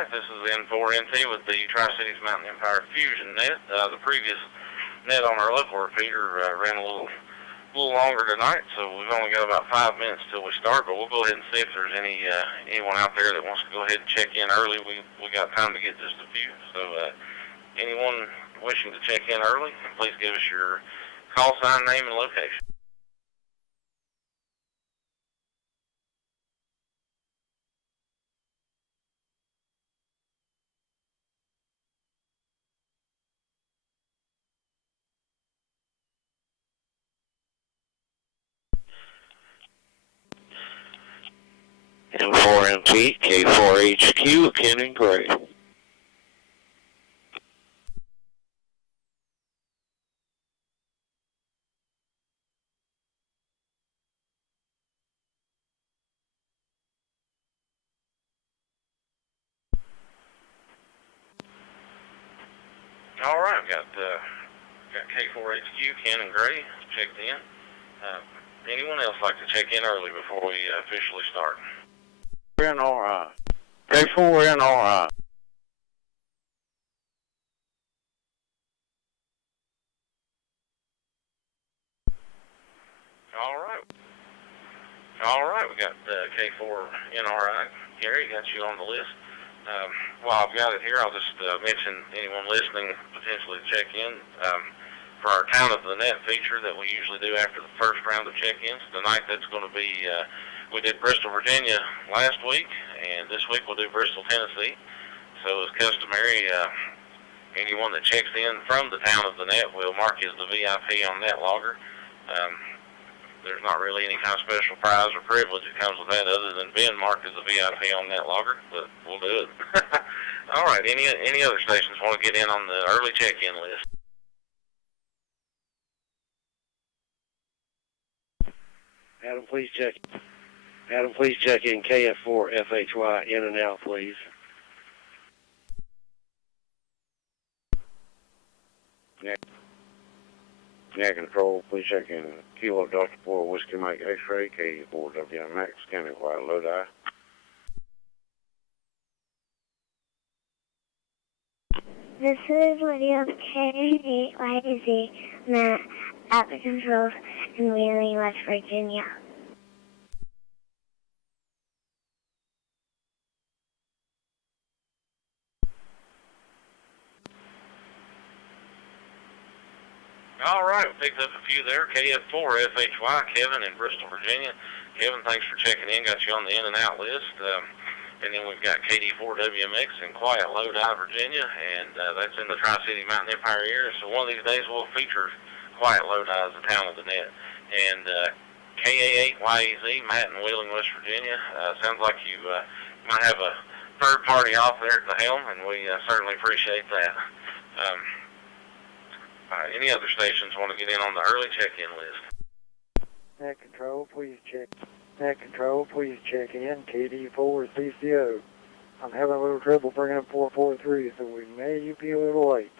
right, this is N4NT with the Tri-Cities Mountain Empire Fusion net. The previous net on our local repeater ran a little longer tonight, so we've only got about 5 minutes till we start. But we'll go ahead and see if there's anyone out there that wants to go ahead and check in early. We got time to get just a few. So anyone wishing to check in early, please give us your call sign, name, and location. M4MT, K4HQ, Ken and Gray. All right, got K4HQ, Ken and Gray checked in. Anyone else like to check in early before we officially start? NRI. K4 NRI. All right, we got K4 NRI. Gary, got you on the list. While I've got it here, I'll just mention anyone listening potentially check in. For our Town of the Net feature that we usually do after the first round of check-ins. Tonight that's going to be, we did Bristol, Virginia last week, and this week we'll do Bristol, Tennessee. So as customary, anyone that checks in from the Town of the Net will mark as the VIP on Net Logger. There's not really any kind of special prize or privilege that comes with that other than being marked as a VIP on Net Logger, but we'll do it. All right, any other stations want to get in on the early check-in list? Adam, please check in KF4 FHY in and out, please. Yeah, control, please check in Kilo Delta 4 Whiskey Mike X-ray, K4 WMX, County Wide Lodi. This is Lydia of K8YZ, Matt at the controls in Wheeling, West Virginia. All right, we picked up a few there. KF4 FHY, Kevin in Bristol, Virginia. Kevin, thanks for checking in. Got you on the in and out list. And then we've got KD4 WMX in Quiet Lodi, Virginia, and that's in the Tri-City Mountain Empire area. So one of these days we'll feature Quiet Lodi as the Town of the Net. And KA8YEZ, Matt in Wheeling, West Virginia. Sounds like you might have a third party off there at the helm, and we certainly appreciate that. Any other stations want to get in on the early check-in list? Net Control, please check in. KD4 is PCO. I'm having a little trouble bringing up 443, so we may be a little late.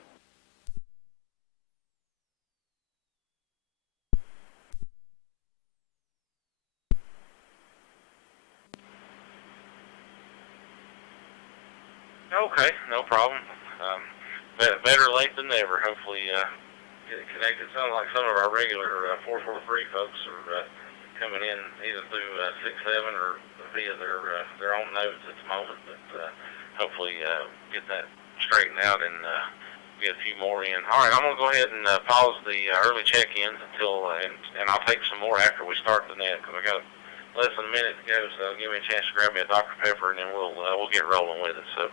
Okay, no problem. Better late than never. Hopefully get connected. Sounds like some of our regular 443 folks are coming in either through 6-7 or via their own nodes at the moment. But hopefully get that straightened out and get a few more in. All right, I'm going to go ahead and pause the early check-ins until, and I'll take some more after we start the net because I got less than a minute to go. So give me a chance to grab me a Dr. Pepper and then we'll get rolling with it. So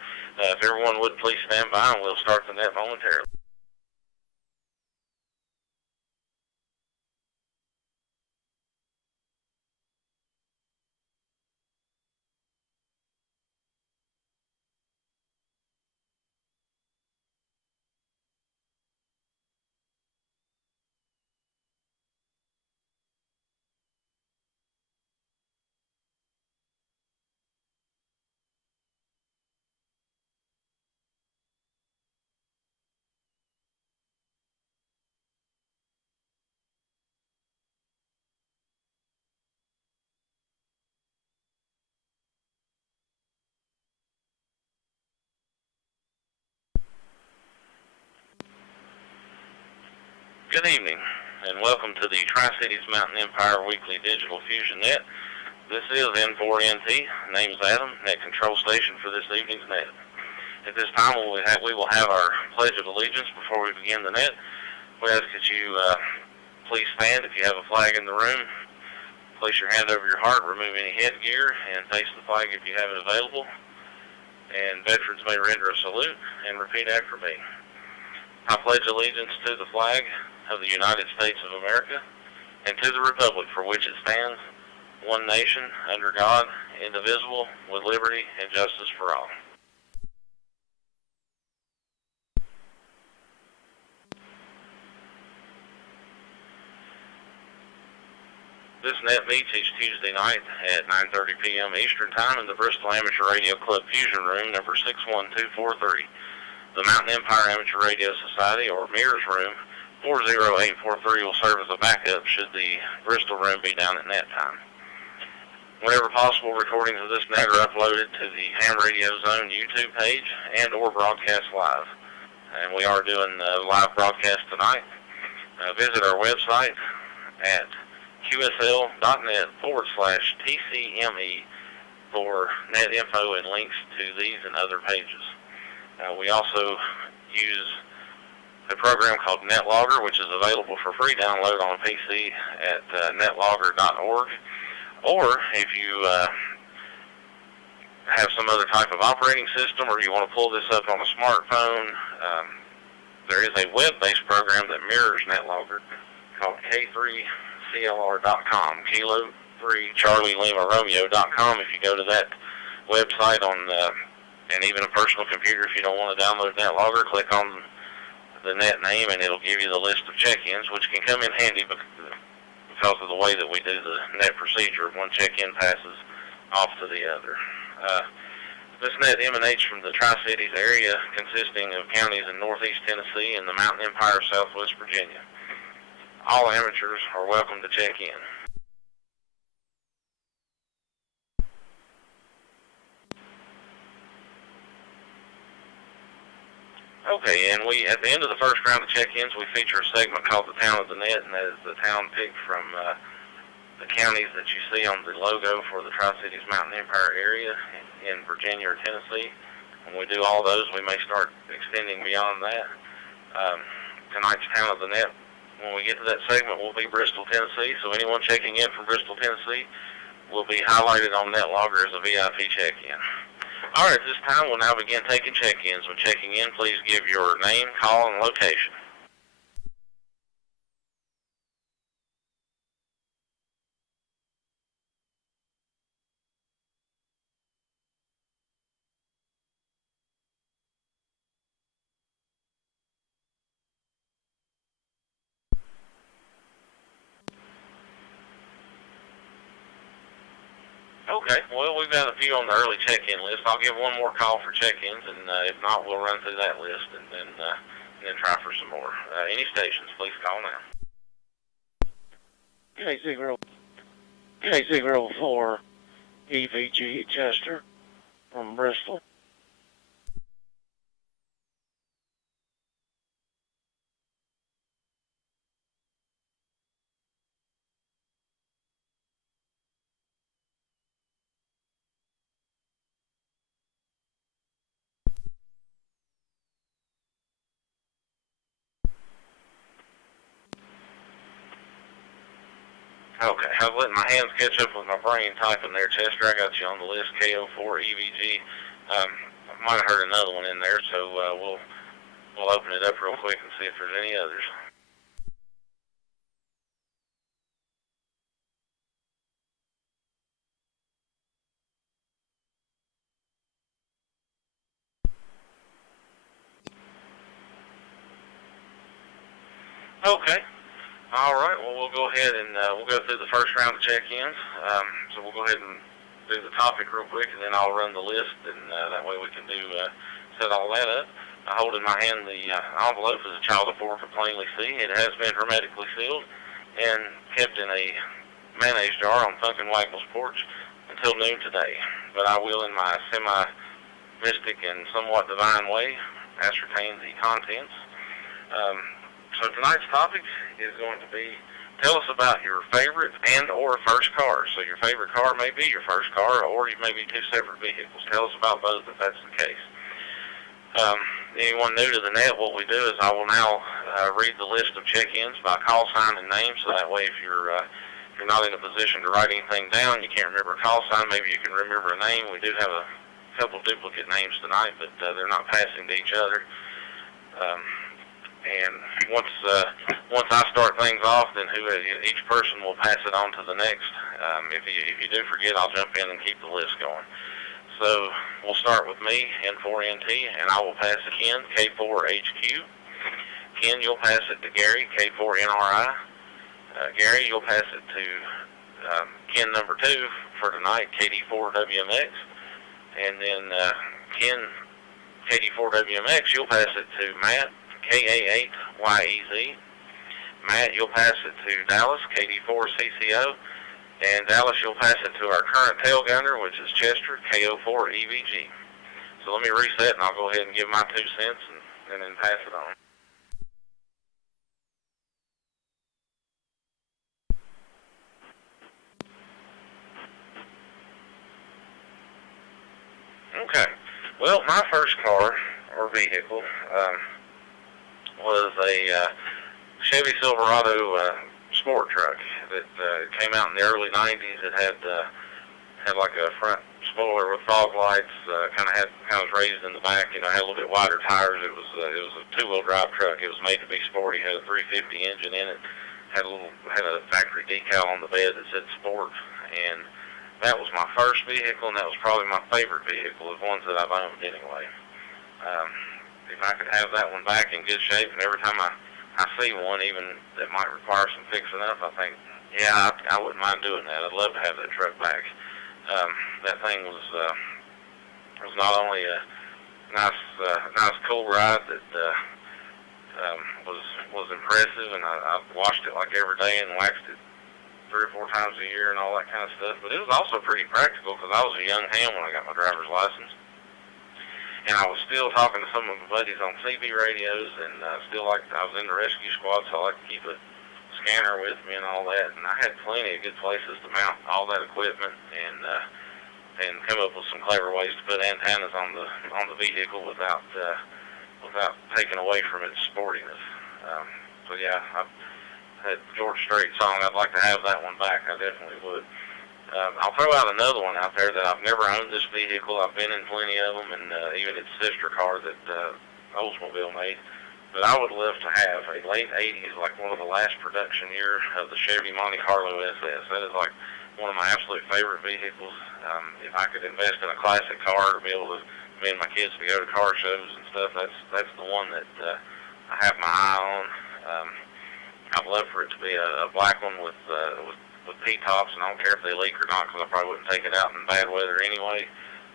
if everyone would please stand by and we'll start the net momentarily. Good evening, and welcome to the Tri-Cities Mountain Empire Weekly Digital Fusion Net. This is N4NT. Name is Adam, net control station for this evening's net. At this time, we will have our Pledge of Allegiance before we begin the net. We ask that you please stand if you have a flag in the room. Place your hand over your heart, remove any headgear, and face the flag if you have it available. And veterans may render a salute and repeat after me. I pledge allegiance to the flag of the United States of America and to the republic for which it stands, one nation, under God, indivisible, with liberty and justice for all. This net meets each Tuesday night at 9:30 p.m. Eastern Time in the Bristol Amateur Radio Club Fusion Room, number 61243. The Mountain Empire Amateur Radio Society, or MIRS Room, 40843 will serve as a backup should the Bristol room be down at net time. Whenever possible, recordings of this net are uploaded to the Ham Radio Zone YouTube page and or broadcast live. And we are doing a live broadcast tonight. Visit our website at qsl.net/TCME for net info and links to these and other pages. We also use a program called NetLogger, which is available for free download on a PC at netlogger.org. Or if you have some other type of operating system or you want to pull this up on a smartphone, there is a web-based program that mirrors NetLogger called K3CLR.com, Kilo 3 Charlie Lima Romeo.com. If you go to that website on and even a personal computer, if you don't want to download NetLogger, click on the net name and it'll give you the list of check-ins, which can come in handy because of the way that we do the net procedure. One check-in passes off to the other. This net emanates from the Tri-Cities area, consisting of counties in northeast Tennessee and the Mountain Empire of southwest Virginia. All amateurs are welcome to check in. Okay, and at the end of the first round of check-ins, we feature a segment called the Town of the Net, and that is the town picked from the counties that you see on the logo for the Tri-Cities Mountain Empire area in Virginia or Tennessee. When we do all those, we may start extending beyond that. Tonight's Town of the Net, when we get to that segment, will be Bristol, Tennessee, so anyone checking in from Bristol, Tennessee will be highlighted on NetLogger as a VIP check-in. All right, at this time, we'll now begin taking check-ins. When checking in, please give your name, call, and location. Okay, well, we've got a few on the early check-in list. I'll give one more call for check-ins, and if not, we'll run through that list and then try for some more. Any stations, please call now. K04 EVG Chester from Bristol. Okay, I was letting my hands catch up with my brain typing there, Chester. I got you on the list, K04 EVG. I might have heard another one in there, so we'll open it up real quick and see if there's any others. Okay. All right, well, we'll go ahead and we'll go through the first round of check-ins. So we'll go ahead and do the topic real quick, and then I'll run the list, and that way we can set all that up. I hold in my hand the envelope as a child of 4 could plainly see. It has been hermetically sealed and kept in a mayonnaise jar on Funkin' Waggle's porch until noon today. But I will, in my semi-mystic and somewhat divine way, ascertain the contents. So tonight's topic is going to be, tell us about your favorite and or first car. So your favorite car may be your first car, or you may be two separate vehicles. Tell us about both if that's the case. Anyone new to the net, what we do is I will now read the list of check-ins by call sign and name, so that way if you're not in a position to write anything down, you can't remember a call sign, maybe you can remember a name. We do have a couple duplicate names tonight, but they're not passing to each other. And once I start things off, then each person will pass it on to the next. If you do forget, I'll jump in and keep the list going. So we'll start with me, N4NT, and I will pass it Ken, K4HQ. Ken, you'll pass it to Gary, K4NRI. Gary, you'll pass it to Ken number 2 for tonight, KD4WMX. And then Ken, KD4WMX, you'll pass it to Matt, KA8YEZ. Matt, you'll pass it to Dallas, KD4CCO. And Dallas, you'll pass it to our current tail gunner, which is Chester, KO4EVG. So let me reset, and I'll go ahead and give my 2 cents and then pass it on. Okay. Well, my first car, or vehicle, was a Chevy Silverado sport truck that came out in the early 90s. It had like a front spoiler with fog lights, kind of was raised in the back, had a little bit wider tires. It was a 2-wheel drive truck. It was made to be sporty. Had a 350 engine in it. Had a factory decal on the bed that said sport, and that was my first vehicle, and that was probably my favorite vehicle of ones that I've owned anyway. If I could have that one back in good shape, and every time I see one, even that might require some fixing up, I think, yeah, I wouldn't mind doing that. I'd love to have that truck back. That thing was not only a nice cool ride that was impressive, and I washed it like every day and waxed it 3 or 4 times a year and all that kind of stuff. But it was also pretty practical because I was a young ham when I got my driver's license. And I was still talking to some of my buddies on CB radios, and I was in the rescue squad, so I like to keep a scanner with me and all that. And I had plenty of good places to mount all that equipment and come up with some clever ways to put antennas on the vehicle without taking away from its sportiness. So yeah, that George Strait song, I'd like to have that one back. I definitely would. I'll throw out another one out there that I've never owned this vehicle. I've been in plenty of them, and even its sister car that Oldsmobile made. But I would love to have a late 80s, like one of the last production year of the Chevy Monte Carlo SS. That is like one of my absolute favorite vehicles. If I could invest in a classic car to be able to, me and my kids to go to car shows and stuff, that's the one that I have my eye on. I'd love for it to be a black one with P-tops, and I don't care if they leak or not, because I probably wouldn't take it out in bad weather anyway.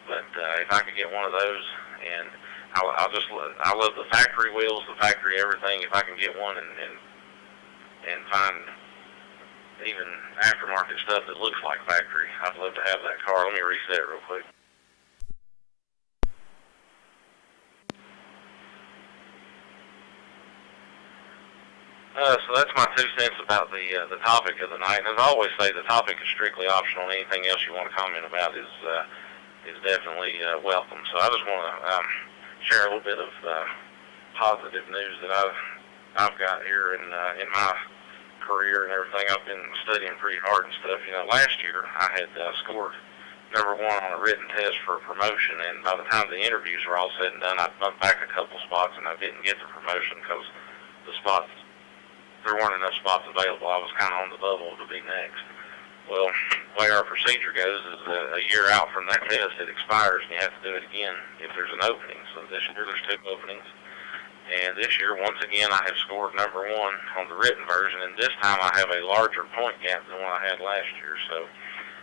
But if I could get one of those, and I love the factory wheels, the factory everything. If I can get one and find even aftermarket stuff that looks like factory, I'd love to have that car. Let me reset it real quick. So that's my 2 cents about the topic of the night. And as I always say, the topic is strictly optional. Anything else you want to comment about is definitely welcome. So I just want to share a little bit of positive news that I've got here in my career and everything. I've been studying pretty hard and stuff. Last year I had scored number 1 on a written test for a promotion, and by the time the interviews were all said and done, I bumped back a couple spots, and I didn't get the promotion because there weren't enough spots available. I was kind of on the bubble to be next. Well, the way our procedure goes is a year out from that test, it expires, and you have to do it again if there's an opening. So this year there's 2 openings. And this year, once again, I have scored number 1 on the written version, and this time I have a larger point gap than what I had last year. So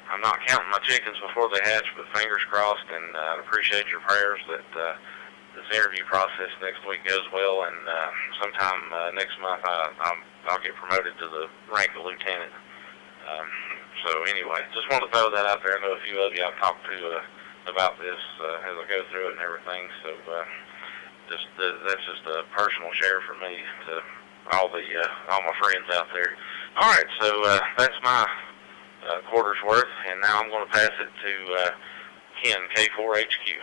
I'm not counting my chickens before they hatch, but fingers crossed, and I appreciate your prayers that this interview process next week goes well, and sometime next month I'll get promoted to the rank of lieutenant. So anyway, just want to throw that out there. I know a few of you I've talked to about this as I go through it and everything. So that's just a personal share for me to all my friends out there. All right, so that's my quarter's worth, and now I'm going to pass it to Ken, K4HQ.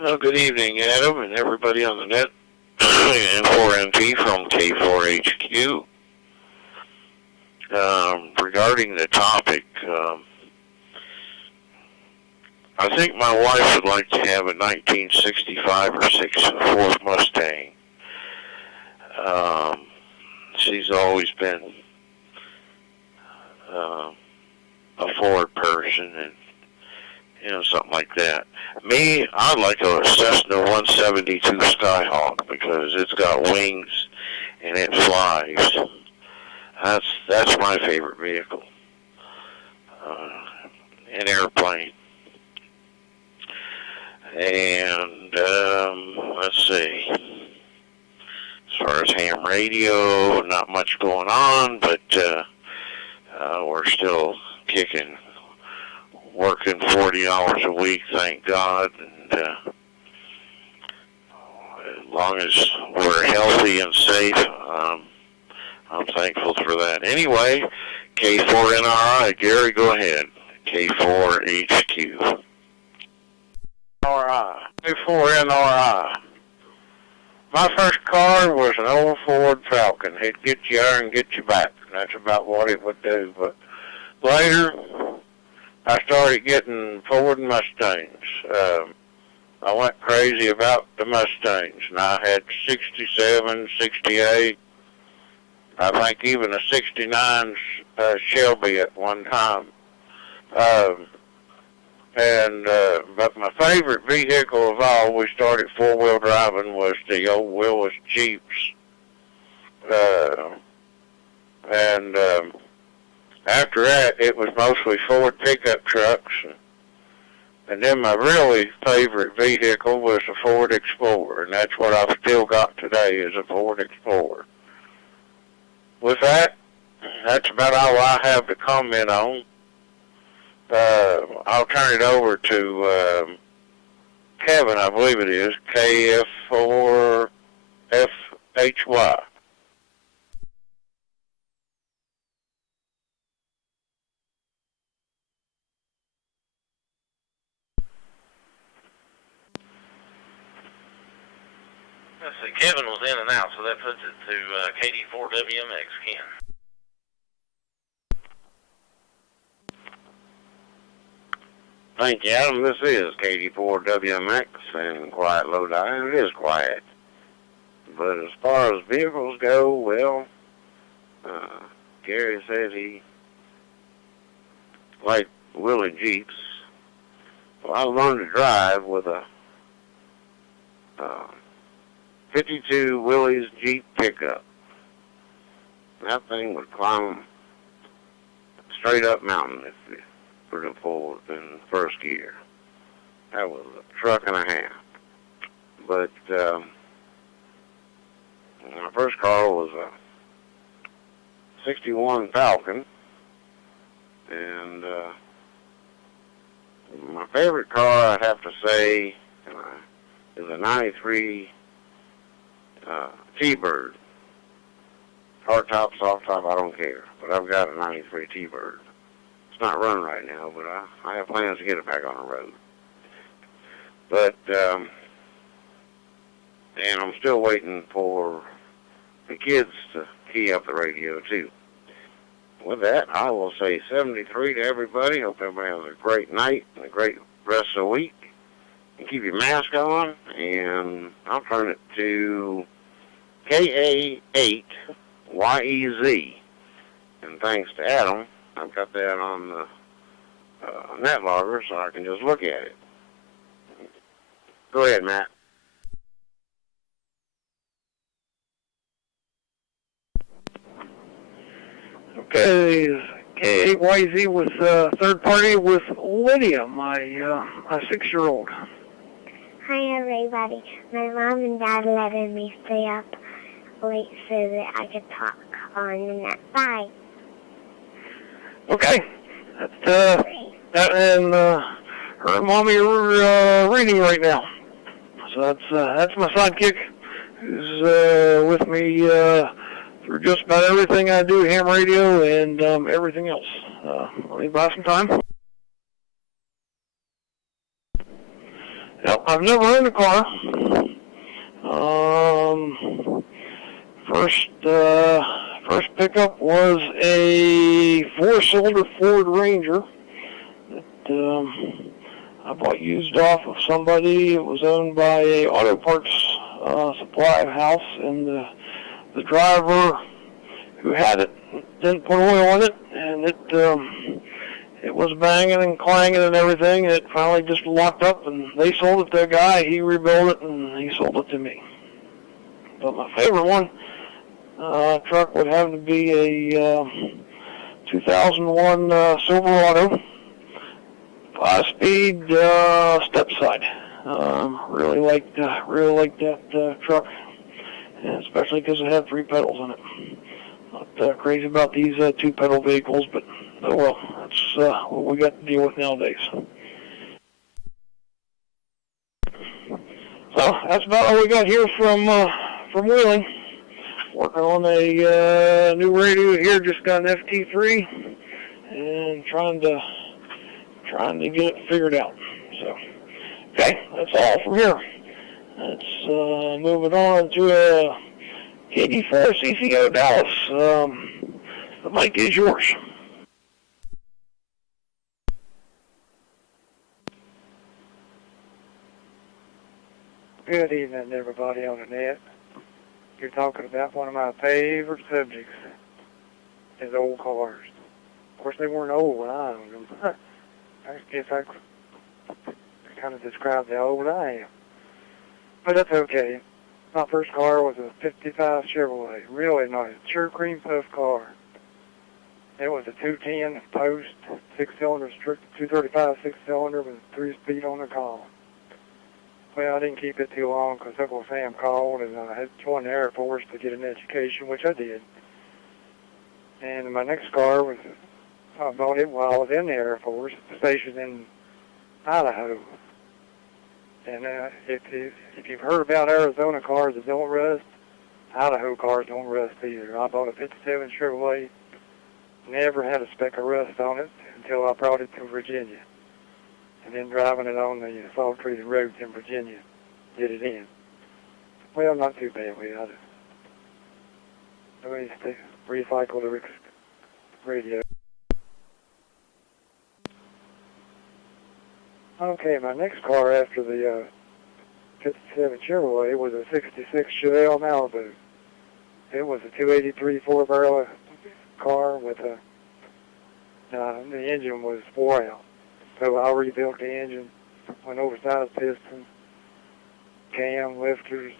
Well, good evening, Adam, and everybody on the net. N4NP from K4HQ. Regarding the topic, I think my wife would like to have a 1965 or 6 Ford Mustang. She's always been a Ford person, and something like that. Me, I'd like a Cessna 172 Skyhawk because it's got wings and it flies. That's my favorite vehicle. An airplane. And let's see. As far as ham radio, not much going on, but we're still kicking. Working 40 hours a week, thank God, and as long as we're healthy and safe, I'm thankful for that. Anyway, K4NRI, Gary, go ahead. K4HQ. K4NRI. My first car was an old Ford Falcon. It'd get you there and get you back. That's about what it would do. But later, I started getting Ford Mustangs. I went crazy about the Mustangs, and I had 67, 68, I think even a 69 Shelby at one time. But my favorite vehicle of all, we started four-wheel driving, was the old Willis Jeeps. After that, it was mostly Ford pickup trucks. And then my really favorite vehicle was a Ford Explorer, and that's what I've still got today, is a Ford Explorer. With that, that's about all I have to comment on. I'll turn it over to Kevin, I believe it is, KF4FHY. Let's see, Kevin was in and out, so that puts it to KD4WMX, Ken. Thank you, Adam. This is KD4WMX and Quiet Lodi, and it is quiet. But as far as vehicles go, well, Gary said he liked Willie Jeeps. Well, I learned to drive with a 52 Willys Jeep pickup. That thing would climb straight up mountain if you put it forward in first gear. That was a truck and a half. But my first car was a 61 Falcon, and my favorite car, I'd have to say, is a 93 T-Bird. Hard top, soft top, I don't care. But I've got a 93 T-Bird. It's not running right now, but I have plans to get it back on the road. But, and I'm still waiting for the kids to key up the radio, too. With that, I will say 73 to everybody. Hope everybody has a great night and a great rest of the week. And keep your mask on, and I'll turn it to KA8YEZ. And thanks to Adam, I've got that on the net logger so I can just look at it. Go ahead, Matt. Okay, KA8YZ was third party with Lydia, my 6-year-old. Hi, everybody. My mom and dad letting me stay up late so that I could talk on the net. Bye. Okay. And her and Mommy are reading right now. So that's my sidekick, who's with me through just about everything I do, ham radio and everything else. Let me buy some time. Yep, I've never owned a car. First pickup was a 4-cylinder Ford Ranger that I bought used off of somebody. It was owned by a auto parts supply house, and the driver who had it didn't put oil in it, and it was banging and clanging and everything. It finally just locked up, and they sold it to a guy. He rebuilt it, and he sold it to me. But my favorite one truck would have to be a 2001 Silverado 5-speed step side. Really liked that truck, and especially because it had 3 pedals in it. Not crazy about these 2-pedal vehicles, but oh well, that's what we got to deal with nowadays. So that's about all we got here from Wheeling. Working on a new radio here. Just got an FT3 and trying to get it figured out. So okay, that's all from here. Let's move it on to a KD4 CCO Dallas. The mic is yours. Good evening, everybody on the net. You're talking about one of my favorite subjects, is old cars. Of course, they weren't old when I owned them. I guess I kind of describe how old I am. But that's okay. My first car was a 55 Chevrolet, really nice, sure cream puff car. It was a 210 post, 6-cylinder, 235 6-cylinder with 3-speed on the column. Well, I didn't keep it too long because Uncle Sam called, and I had to join the Air Force to get an education, which I did. And my next car was, I bought it while I was in the Air Force, stationed in Idaho. And if you've heard about Arizona cars that don't rust, Idaho cars don't rust either. I bought a 57 Chevrolet, never had a speck of rust on it until I brought it to Virginia. And then driving it on the salt-treated roads in Virginia, did it in. Well, not too bad. We had to recycle the radio. Okay, my next car after the 57 Chevrolet was a 66 Chevelle Malibu. It was a 283 4-barrel car with the engine was wore out. So I rebuilt the engine, an oversized piston, cam, lifters,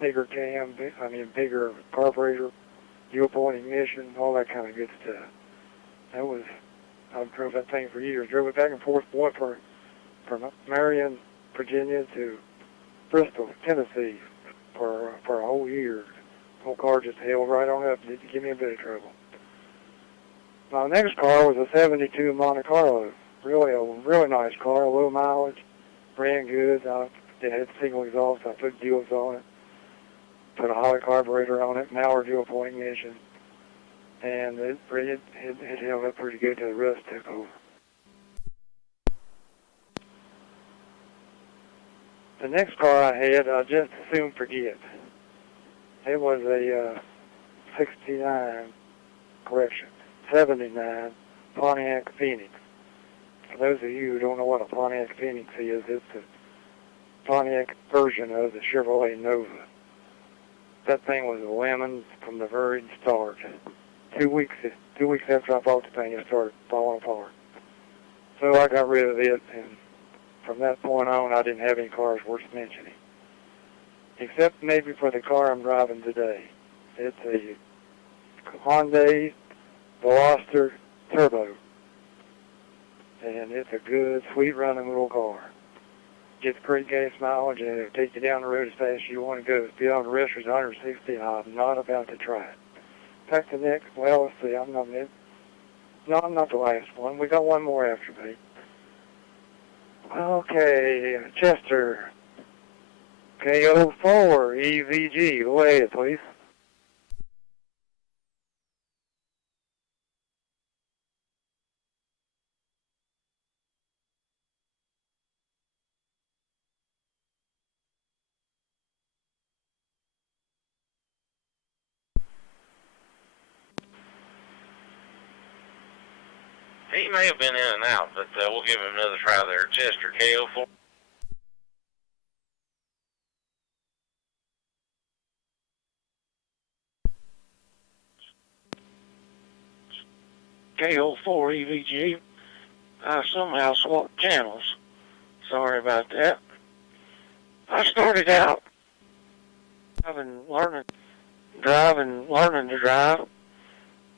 bigger cam, bigger carburetor, dual-point ignition, all that kind of good stuff. I drove that thing for years. Drove it back and forth from Marion, Virginia to Bristol, Tennessee for a whole year. The whole car just held right on up. Didn't give me a bit of trouble. My next car was a 72 Monte Carlo. Really nice car, low mileage, ran good. It had single exhaust. I put duals on it, put a Holly carburetor on it, Mauer dual-point ignition, and it held up pretty good till the rust took over. The next car I had, I just as soon forget. It was a 79 Pontiac Phoenix. For those of you who don't know what a Pontiac Phoenix is, it's the Pontiac version of the Chevrolet Nova. That thing was a lemon from the very start. 2 weeks after I bought the thing, it started falling apart. So I got rid of it, and from that point on, I didn't have any cars worth mentioning. Except maybe for the car I'm driving today. It's a Hyundai Veloster Turbo. And it's a good, sweet-running little car. Gets great gas mileage, and it'll take you down the road as fast as you want to go. The speed on the rest is 160, and I'm not about to try it. In fact, the next, well, let's see, I'm not the last one. We got one more after me. Okay, Chester. KO4 EVG. Go ahead, please. He may have been in and out, but we'll give him another try there. Chester, KO4. KO4 EVG. I somehow swapped channels. Sorry about that. I started out learning to drive.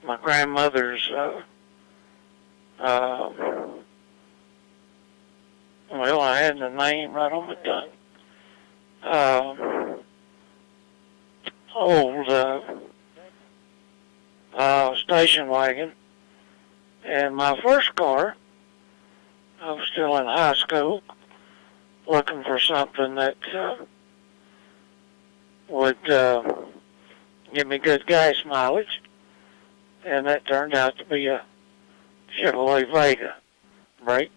My grandmother's, well, I had the name right on my tongue. Old station wagon. And my first car, I was still in high school, looking for something that would give me good gas mileage, and that turned out to be a Chevrolet Vega, right?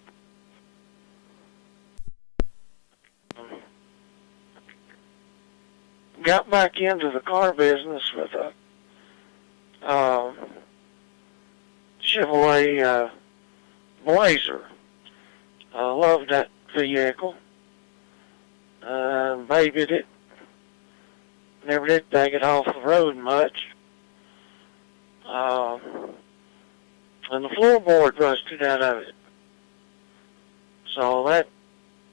Got back into the car business with a Chevrolet Blazer. I loved that vehicle. Babied it. Never did take it off the road much. And the floorboard rusted out of it. So that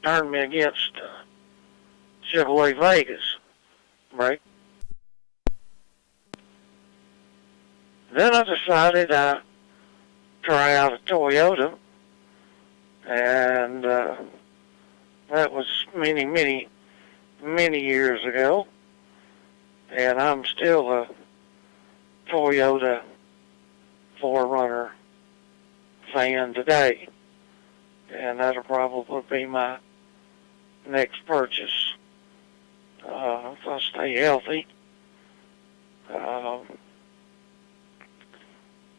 turned me against Chevrolet Vegas, right? Then I decided I'd try out a Toyota, and that was many years ago, and I'm still a Toyota 4Runner fan today, and that'll probably be my next purchase if I stay healthy.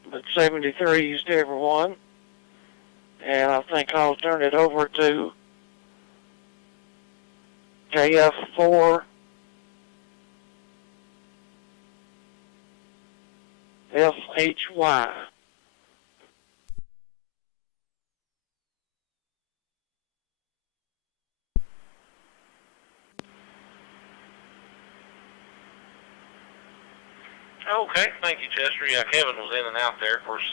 But 73 is to everyone, and I think I'll turn it over to KF4 FHY. Okay, thank you, Chester. Yeah, Kevin was in and out there. Of course,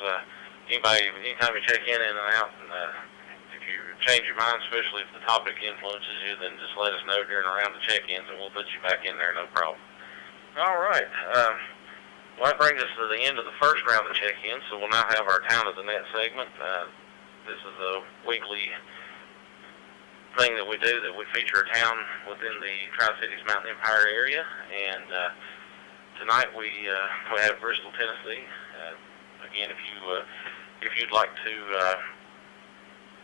anytime you check in and out, and if you change your mind, especially if the topic influences you, then just let us know during a round of check-ins, and we'll put you back in there, no problem. All right. Well, that brings us to the end of the first round of check-ins, so we'll now have our Town of the Net segment. This is a weekly thing that we do, that we feature a town within the Tri-Cities Mountain Empire area, and tonight we have Bristol, Tennessee. Again, if you'd like to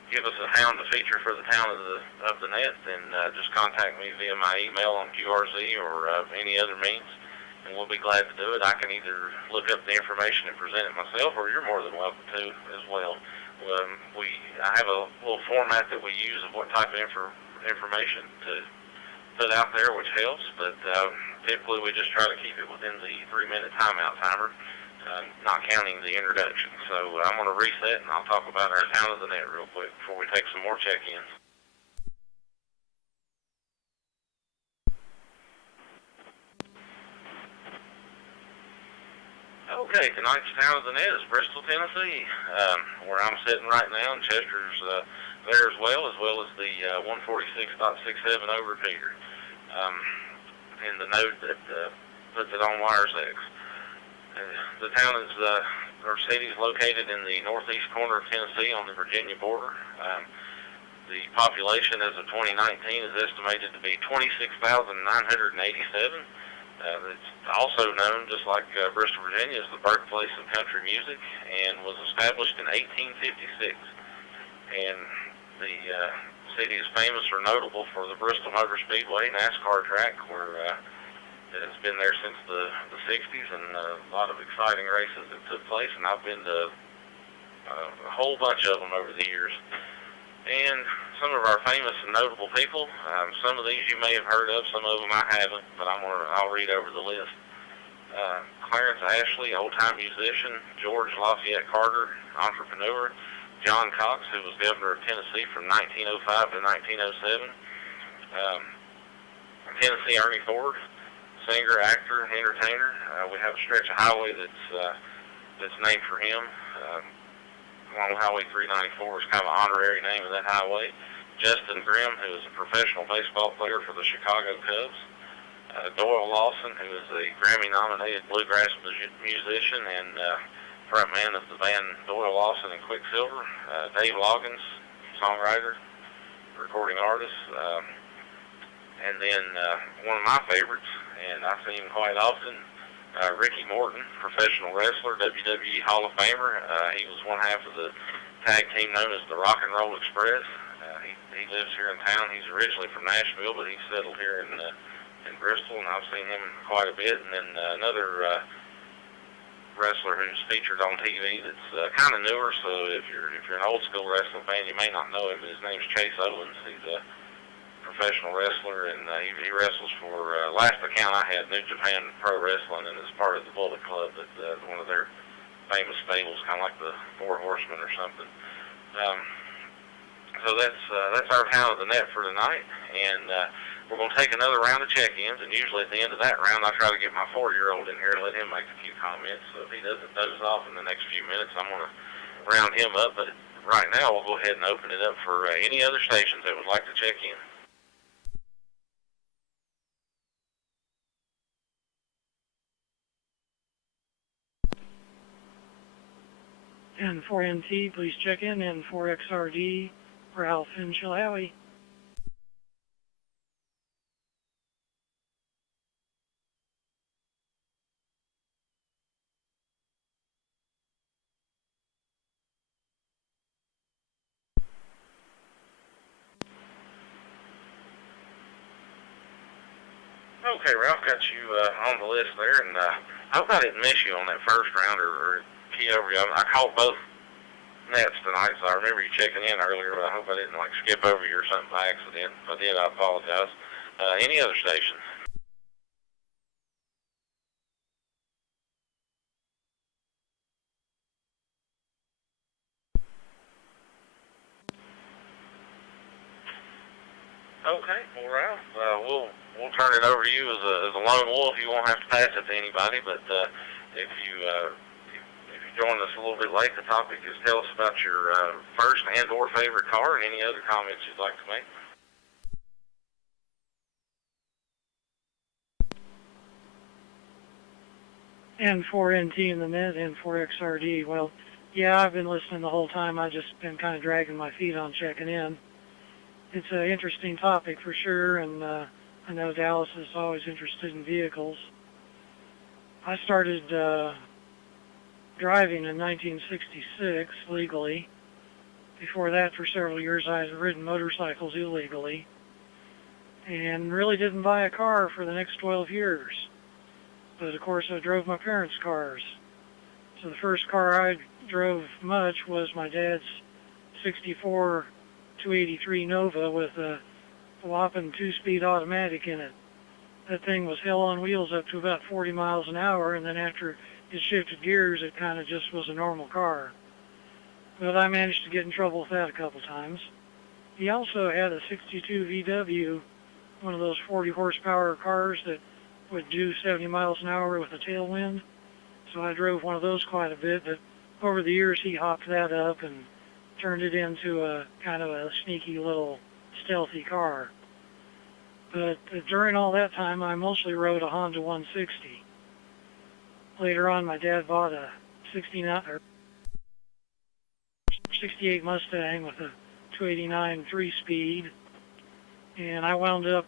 give us a town to feature for the Town of the Net, then just contact me via my email on QRZ or any other means, and we'll be glad to do it. I can either look up the information and present it myself, or you're more than welcome to as well. I have a little format that we use of what type of information to put out there, which helps, but typically we just try to keep it within the 3-minute timeout timer, not counting the introduction. So I'm going to reset, and I'll talk about our Town of the Net real quick before we take some more check-ins. Okay, tonight's Town of the Net is Bristol, Tennessee, where I'm sitting right now, and Chester's there as well as the 146.67 repeater, and the node that puts it on wire 6. The town or city is located in the northeast corner of Tennessee on the Virginia border. The population as of 2019 is estimated to be 26,987. It's also known, just like Bristol, Virginia, as the birthplace of country music, and was established in 1856. And the city is famous or notable for the Bristol Motor Speedway NASCAR track, where it's been there since the 60s, and a lot of exciting races that took place, and I've been to a whole bunch of them over the years. And some of our famous and notable people, some of these you may have heard of, some of them I haven't, but I'll read over the list. Clarence Ashley, old-time musician. George Lafayette Carter, entrepreneur. John Cox, who was governor of Tennessee from 1905 to 1907. Tennessee Ernie Ford, singer, actor, entertainer. We have a stretch of highway that's named for him. Along Highway 394 is kind of an honorary name of that highway. Justin Grimm, who is a professional baseball player for the Chicago Cubs. Doyle Lawson, who is a Grammy-nominated bluegrass musician and frontman of the band Doyle Lawson and Quicksilver. Dave Loggins, songwriter, recording artist. And then one of my favorites, and I see him quite often, Ricky Morton, professional wrestler, WWE Hall of Famer. He was one half of the tag team known as the Rock and Roll Express. He lives here in town. He's originally from Nashville, but he's settled here in Bristol, and I've seen him quite a bit. And then another wrestler who's featured on TV that's kind of newer. So if you're an old school wrestling fan, you may not know him, but his name's Chase Owens. He's a professional wrestler, and he wrestles for, last account I had, New Japan Pro Wrestling, and is part of the Bullet Club, that's one of their famous stables, kind of like the Four Horsemen or something. So that's our Town of the Net for tonight, and we're going to take another round of check-ins, and usually at the end of that round I try to get my 4-year-old in here and let him make a few comments. So if he doesn't doze off in the next few minutes, I'm going to round him up, but right now we'll go ahead and open it up for any other stations that would like to check in. And 4NT, please check in, and 4XRD, Ralph in Chilhowie. Okay, Ralph, got you on the list there, and I hope I didn't miss you on that first round or key over you. I caught both nets tonight, so I remember you checking in earlier, but I hope I didn't skip over you or something by accident. If I did, I apologize. Any other station? Okay, well, Ralph, we'll turn it over to you as a lone wolf. You won't have to pass it to anybody, but if you join us a little bit late, the topic is tell us about your first and or favorite car and any other comments you'd like to make. And 4NT in the net, and 4XRD. Well, yeah, I've been listening the whole time. I've just been kind of dragging my feet on checking in. It's an interesting topic for sure, and I know Dallas is always interested in vehicles. I started driving in 1966 legally. Before that, for several years, I had ridden motorcycles illegally, and really didn't buy a car for the next 12 years. But of course, I drove my parents' cars. So the first car I drove much was my dad's 64 283 Nova with a whopping 2-speed automatic in it. That thing was hell on wheels up to about 40 miles an hour, and then after it shifted gears, it kind of just was a normal car. But I managed to get in trouble with that a couple times. He also had a 62 VW, one of those 40 horsepower cars that would do 70 miles an hour with a tailwind. So I drove one of those quite a bit, but over the years he hopped that up and turned it into a kind of a sneaky little stealthy car. But during all that time, I mostly rode a Honda 160. Later on, my dad bought a 68 Mustang with a 289 3-speed, and I wound up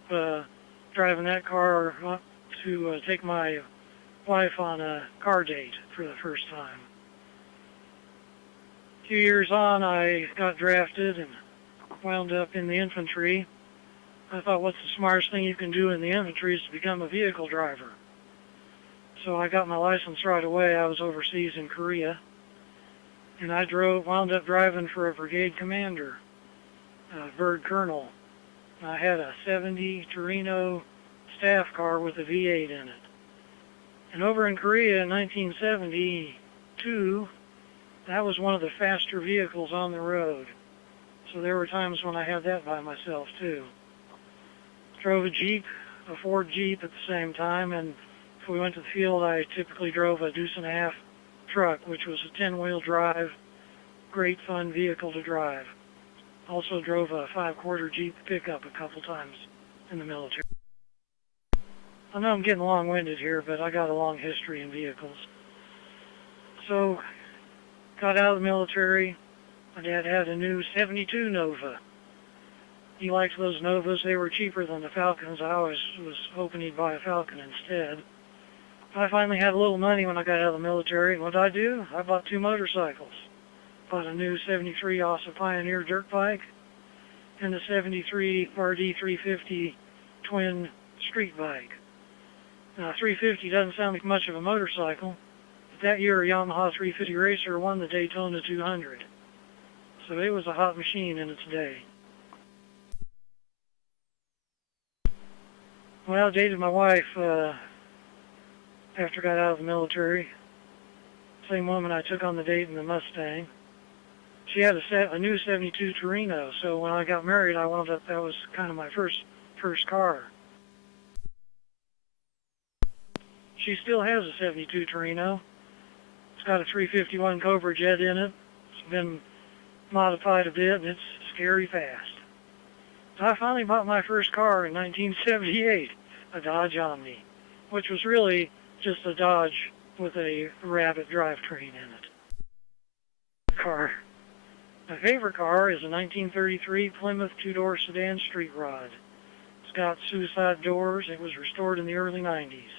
driving that car up to take my wife on a car date for the first time. A few years on, I got drafted and wound up in the infantry, I thought, what's the smartest thing you can do in the infantry is to become a vehicle driver. So I got my license right away. I was overseas in Korea, and I wound up driving for a brigade commander, a bird colonel. I had a 70 Torino staff car with a V8 in it. And over in Korea in 1972, that was one of the faster vehicles on the road. So there were times when I had that by myself too. Drove a Jeep, a Ford Jeep at the same time, and if we went to the field, I typically drove a deuce and a half truck, which was a 10-wheel drive, great fun vehicle to drive. Also drove a 5-quarter Jeep pickup a couple times in the military. I know I'm getting long-winded here, but I got a long history in vehicles. So, got out of the military. My dad had a new 72 Nova. He liked those Novas. They were cheaper than the Falcons. I always was hoping he'd buy a Falcon instead. I finally had a little money when I got out of the military. And what did I do? I bought 2 motorcycles. Bought a new 73 Ossa Pioneer dirt bike and a 73 RD 350 twin street bike. Now, 350 doesn't sound like much of a motorcycle, but that year a Yamaha 350 Racer won the Daytona 200. So it was a hot machine in its day. Well, I dated my wife after I got out of the military. Same woman I took on the date in the Mustang. She had a new 72 Torino, so when I got married, I wound up, that was kind of my first car. She still has a 72 Torino. It's got a 351 Cobra jet in it. It's been modified a bit, and it's scary fast. So I finally bought my first car in 1978, a Dodge Omni, which was really just a Dodge with a Rabbit drivetrain in it. My favorite car is a 1933 Plymouth 2-door sedan street rod. It's got suicide doors. It was restored in the early 90s.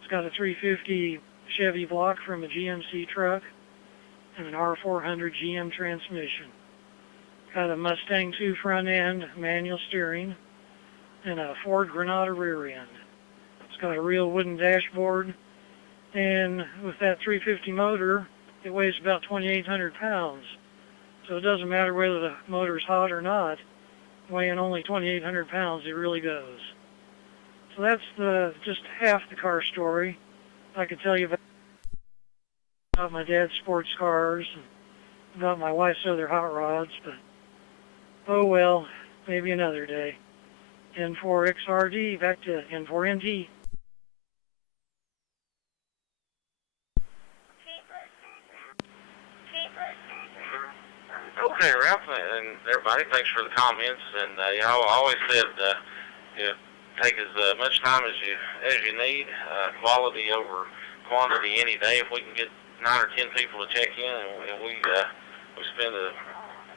It's got a 350 Chevy block from a GMC truck and an R400 GM transmission. Got a Mustang 2 front end, manual steering, and a Ford Granada rear end. It's got a real wooden dashboard, and with that 350 motor, it weighs about 2,800 pounds. So it doesn't matter whether the motor's hot or not, weighing only 2,800 pounds, it really goes. So that's just half the car story. I could tell you about my dad's sports cars, and about my wife's other hot rods, but oh well, maybe another day. N4XRD, back to N4NT. Okay, Ralph, and everybody, thanks for the comments. And I always said, take as much time as you need. Quality over quantity any day. If we can get 9 or 10 people to check in, and we spend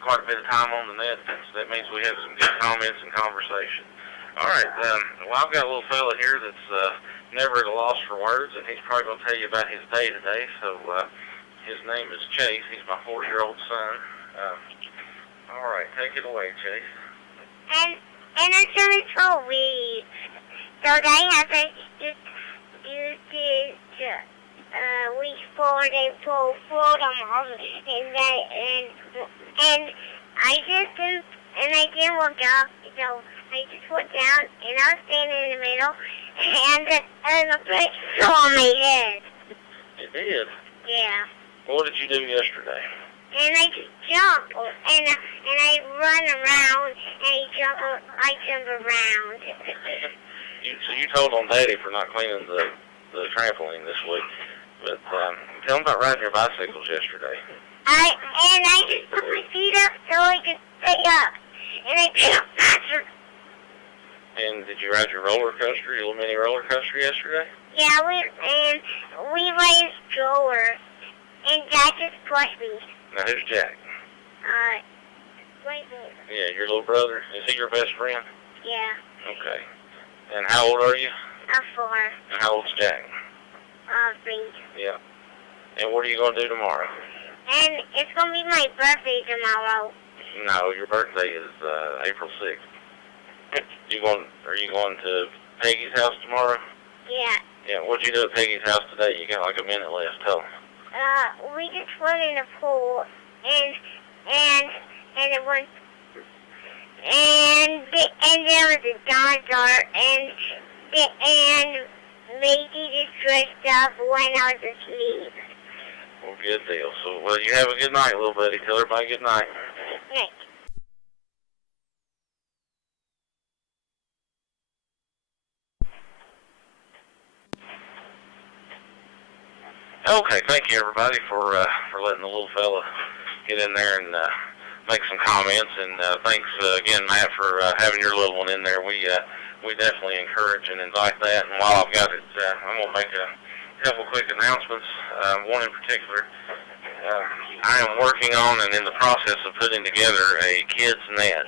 quite a bit of time on the net, that means we have some good comments and conversation. All right, well, I've got a little fella here that's never at a loss for words, and he's probably going to tell you about his day today. So his name is Chase. He's my 4-year-old son. All right, take it away, Chase. And it's really so weird. So they have to week 4, they pulled them off, and I didn't work out, so I just went down, and I was standing in the middle, and the fish saw me dead. It did? Yeah. What did you do yesterday? And I just jump, and I run around, and I jump around. So you told on Daddy for not cleaning the trampoline this week, but tell him about riding your bicycles yesterday. I just put my feet up so I could stay up, and I jumped faster. And did you ride your roller coaster, your little mini roller coaster yesterday? Yeah, we ride a stroller, and Dad just pushed me. Now, who's Jack? Right there. Yeah, your little brother. Is he your best friend? Yeah. Okay. And how old are you? I'm 4. And how old's Jack? 3. Yeah. And what are you going to do tomorrow? And it's going to be my birthday tomorrow. No, your birthday is April 6th. Are you going to Peggy's house tomorrow? Yeah. Yeah, what'd you do at Peggy's house today? You got like a minute left. Tell them. We just went in a pool, and it was, and there was a dinosaur, and Maisie just dressed up when I was asleep. Well, good deal. So, well, you have a good night, little buddy. Tell everybody good night. Night. Okay, thank you everybody for letting the little fella get in there and make some comments. And thanks again, Matt, for having your little one in there. We definitely encourage and invite that. And while I've got it, I'm gonna make a couple quick announcements. One in particular, I am working on and in the process of putting together a kids net.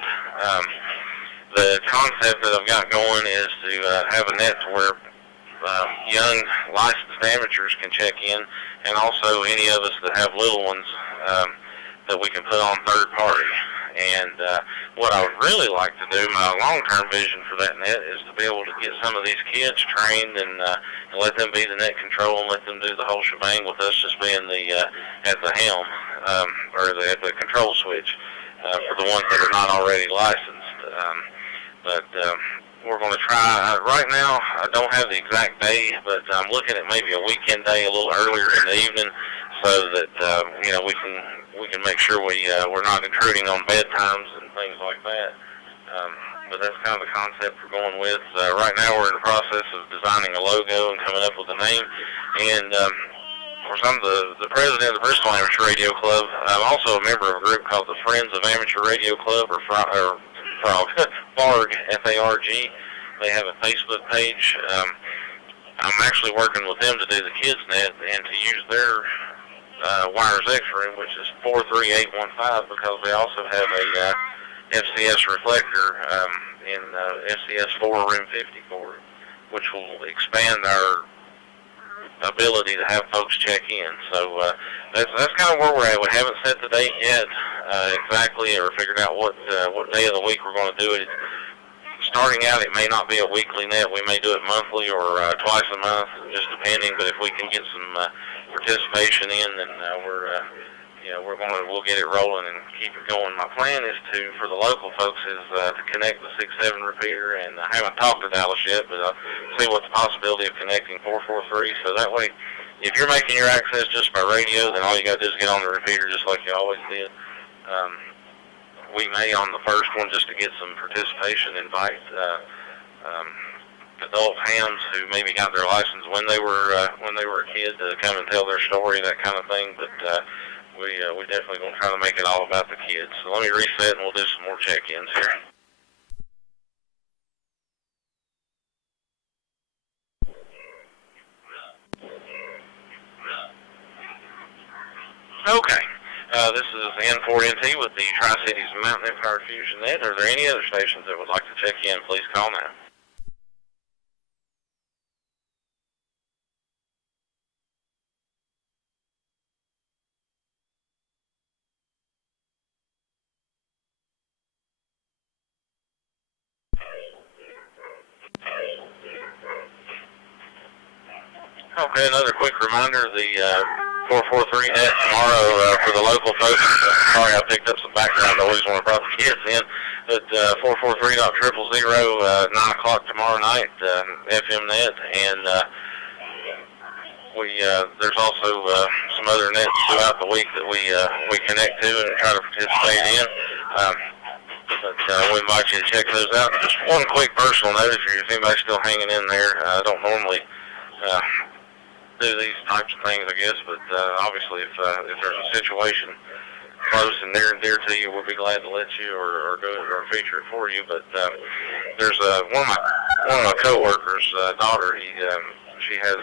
The concept that I've got going is to have a net to where young licensed amateurs can check in, and also any of us that have little ones that we can put on third party. And what I would really like to do, my long-term vision for that net, is to be able to get some of these kids trained and let them be the net control and let them do the whole shebang with us just being at the helm or at the control switch for the ones that are not already licensed. But we're going to try. Right now, I don't have the exact day, but I'm looking at maybe a weekend day a little earlier in the evening, so that we can make sure we're not intruding on bedtimes and things like that. But that's kind of the concept we're going with. Right now, we're in the process of designing a logo and coming up with a name. And of course, I'm the president of the Bristol Amateur Radio Club. I'm also a member of a group called the Friends of Amateur Radio Club, or FARG, F-A-R-G. They have a Facebook page. I'm actually working with them to do the kids net and to use their wires X-ray, which is 43815, because they also have a FCS reflector in FCS 4 Room 54, which will expand our ability to have folks check in. So that's kind of where we're at. We haven't set the date yet exactly, or figured out what day of the week we're going to do it. Starting out, it may not be a weekly net. We may do it monthly or twice a month, just depending. But if we can get some participation in, then we'll get it rolling and keep it going. My plan is for the local folks, to connect the 6-7 repeater, and I haven't talked to Dallas yet, but I'll see what the possibility of connecting 443. So that way, if you're making your access just by radio, then all you got to do is get on the repeater just like you always did. We may, on the first one, just to get some participation, invite adult hams who maybe got their license when they were a kid to come and tell their story, that kind of thing. But we definitely gonna try to make it all about the kids. So let me reset and we'll do some more check-ins here. Okay. This is N4NT with the Tri-Cities Mountain Empire Fusion Net. Are there any other stations that would like to check in? Please call now. Okay, another quick reminder, the 443 net tomorrow for the local folks. Sorry I picked up some background noise when I brought the kids in. But 443.000, 9 o'clock tomorrow night, FM net. And there's also some other nets throughout the week that we connect to and try to participate in. But we invite you to check those out. Just one quick personal note, if anybody's still hanging in there. I don't normally do these types of things, I guess, but obviously if there's a situation close and near and dear to you, we'll be glad to let you or go or feature it for you. But there's one of my coworkers' daughter. She has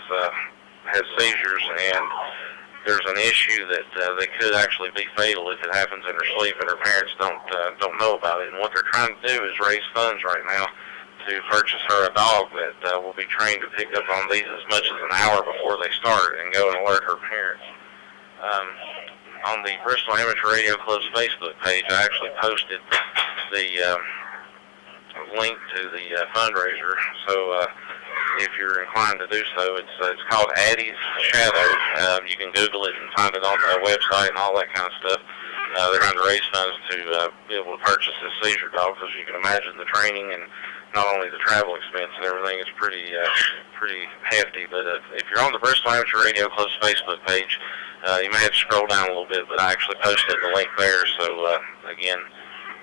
seizures, and there's an issue that they could actually be fatal if it happens in her sleep, and her parents don't know about it. And what they're trying to do is raise funds right now to purchase her a dog that will be trained to pick up on these as much as an hour before they start and go and alert her parents. on the Bristol Amateur Radio Club's Facebook page, I actually posted the link to the fundraiser. So if you're inclined to do so, it's called Addie's Shadow. You can Google it and find it on the website and all that kind of stuff. They're trying to raise funds to be able to purchase this seizure dog, because you can imagine the training and not only the travel expense and everything is pretty hefty. But if you're on the Bristol Amateur Radio Club's Facebook page, you may have to scroll down a little bit, but I actually posted the link there. So again,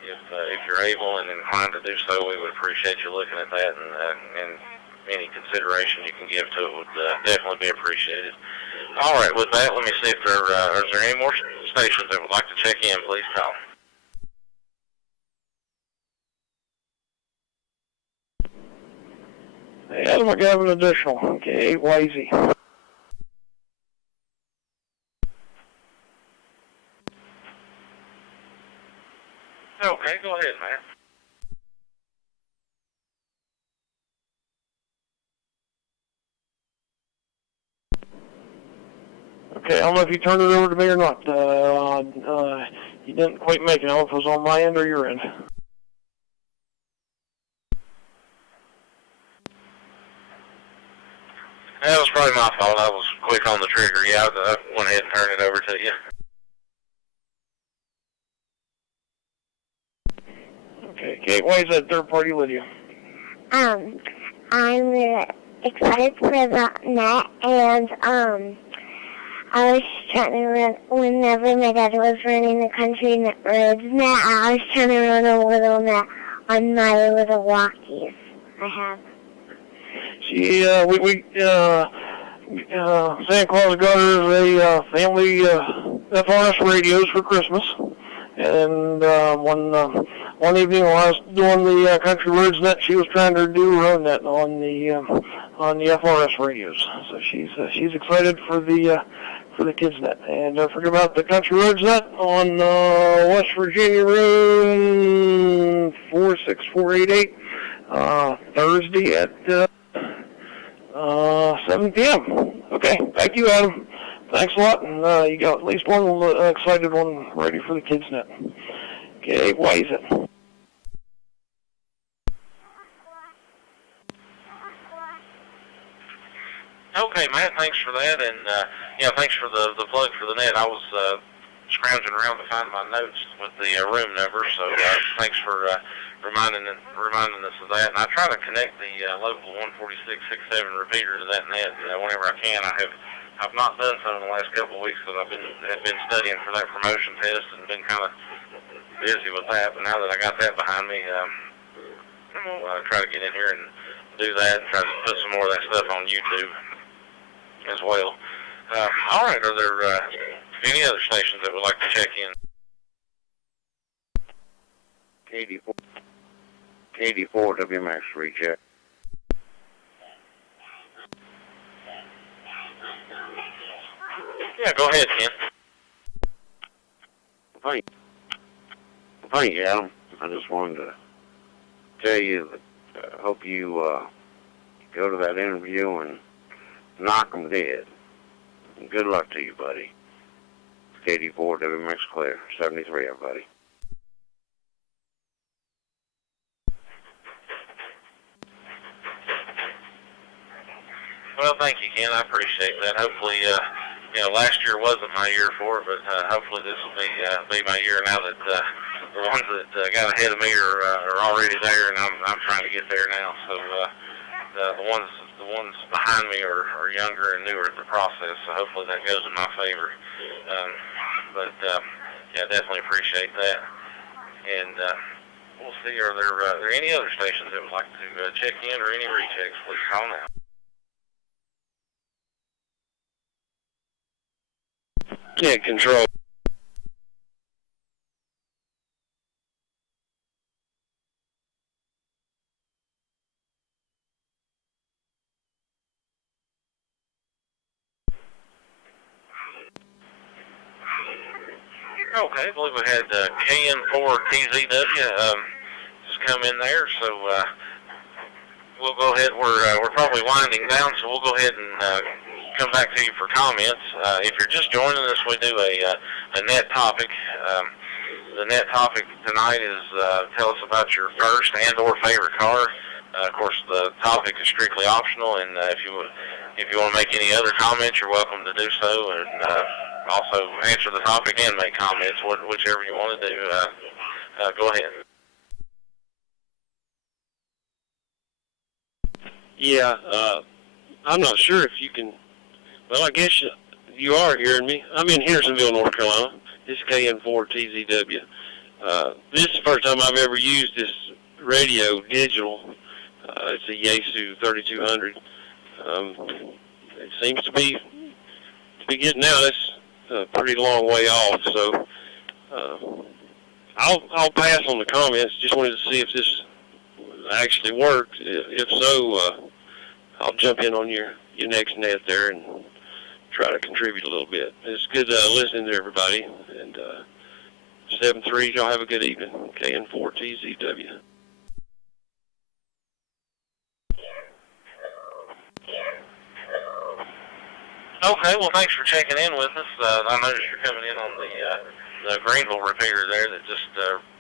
if you're able and inclined to do so, we would appreciate you looking at that, and any consideration you can give to it would definitely be appreciated. All right, with that, let me see if is there any more stations that would like to check in. Please call. Hey, Adam, I got an additional. Okay, Lazy. Okay, go ahead, Matt. Okay, I don't know if you turned it over to me or not. You didn't quite make it. I don't know if it was on my end or your end. That was probably my fault. I was quick on the trigger. Yeah, I went ahead and turned it over to you. Okay, Kate, why is that third party with you? I'm excited for the net, and I was trying to run, whenever my dad was running the country roads net, I was trying to run a little net on my little walkies I have. See, Santa Claus got her a family FRS radios for Christmas, and one evening while I was doing the country roads net, she was trying to do her own net on the FRS radios. So she's excited for the kids net. And don't forget about the country roads net on West Virginia Road 46488 Thursday at 7 p.m. Okay, thank you, Adam. Thanks a lot, and you got at least one excited one ready for the kids net. Okay, why is it? Okay, Matt, thanks for that, and thanks for the plug for the net. I was scrounging around to find my notes with the room number, so thanks for reminding us of that. And I try to connect the local 146.67 repeater to that net whenever I can. I've not done so in the last couple of weeks because I've been studying for that promotion test and been kind of busy with that. But now that I got that behind me, I'll try to get in here and do that and try to put some more of that stuff on YouTube as well. All right, are there any other stations that would like to check in? KD4 WMAX recheck. Yeah, go ahead, Ken. Thank you, Adam. I just wanted to tell you that I hope you go to that interview and knock them dead. And good luck to you, buddy. KD4 WMX Clear, 73, everybody. Well, thank you, Ken. I appreciate that. Hopefully, last year wasn't my year for it, but hopefully this will be my year now that the ones that got ahead of me are already there, and I'm trying to get there now. So the ones behind me are younger and newer at the process. So hopefully that goes in my favor. Definitely appreciate that. And we'll see. Are there any other stations that would like to check in or any rechecks? Please call now. Yeah, control. Okay, I believe we had KN4TZW just come in there, so we'll go ahead. We're probably winding down, so we'll go ahead and come back to you for comments. If you're just joining us, we do a a net topic. The net topic tonight is tell us about your first and or favorite car. Of course, the topic is strictly optional, and if you want to make any other comments, you're welcome to do so, and also answer the topic and make comments, whichever you want to do. Go ahead. Yeah, I'm not sure if you can. Well, I guess you are hearing me. I'm in Hendersonville, North Carolina. This is KN4TZW. This is the first time I've ever used this radio digital. It's a Yaesu 3200. It seems to be getting out. It's a pretty long way off, so I'll pass on the comments. Just wanted to see if this actually worked. If so, I'll jump in on your next net there and try to contribute a little bit. It's good listening to everybody. And 7-3, y'all have a good evening. KN4TZW. Okay, well, thanks for checking in with us. I noticed you're coming in on the Greenville repeater there that just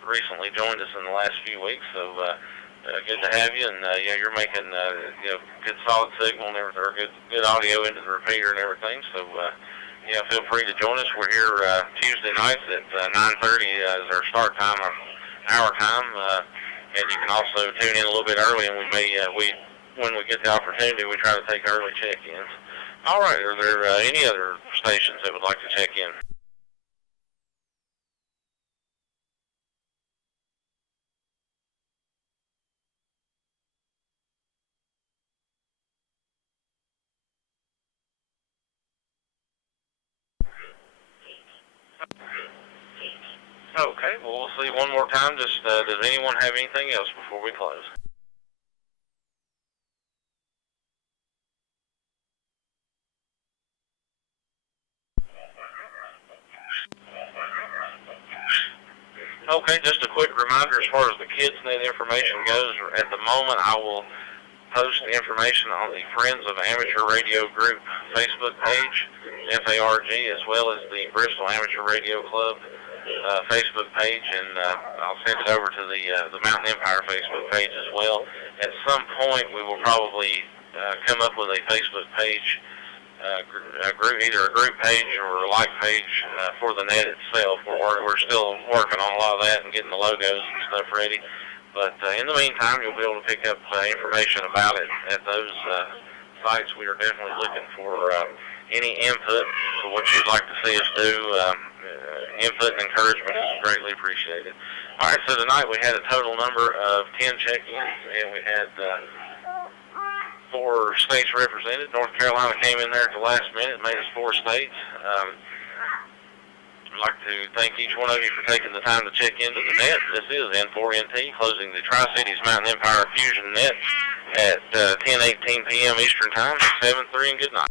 recently joined us in the last few weeks. So good to have you, and yeah, you're making good solid signal and everything, or good audio into the repeater and everything. So yeah, feel free to join us. We're here Tuesday nights at 9:30 is our start time, our time, and you can also tune in a little bit early. And when we get the opportunity, we try to take early check-ins. All right, are there any other stations that would like to check in? Okay, well, we'll see one more time. Just does anyone have anything else before we close? Okay, just a quick reminder as far as the KidsNet information goes. At the moment, I will post the information on the Friends of Amateur Radio Group Facebook page, FARG, as well as the Bristol Amateur Radio Club Facebook page, and I'll send it over to the Mountain Empire Facebook page as well. At some point, we will probably come up with a Facebook page, either a group page or a like page for the net itself. We're still working on a lot of that and getting the logos and stuff ready. But in the meantime, you'll be able to pick up information about it at those sites. We are definitely looking for any input for what you'd like to see us do. Input and encouragement is greatly appreciated. All right, so tonight we had a total number of 10 check-ins, and we had 4 states represented. North Carolina came in there at the last minute, made us 4 states. I'd like to thank each one of you for taking the time to check into the net. This is N4NT, closing the Tri-Cities Mountain Empire Fusion net at 10:18 p.m. Eastern Time, 7-3, and good night.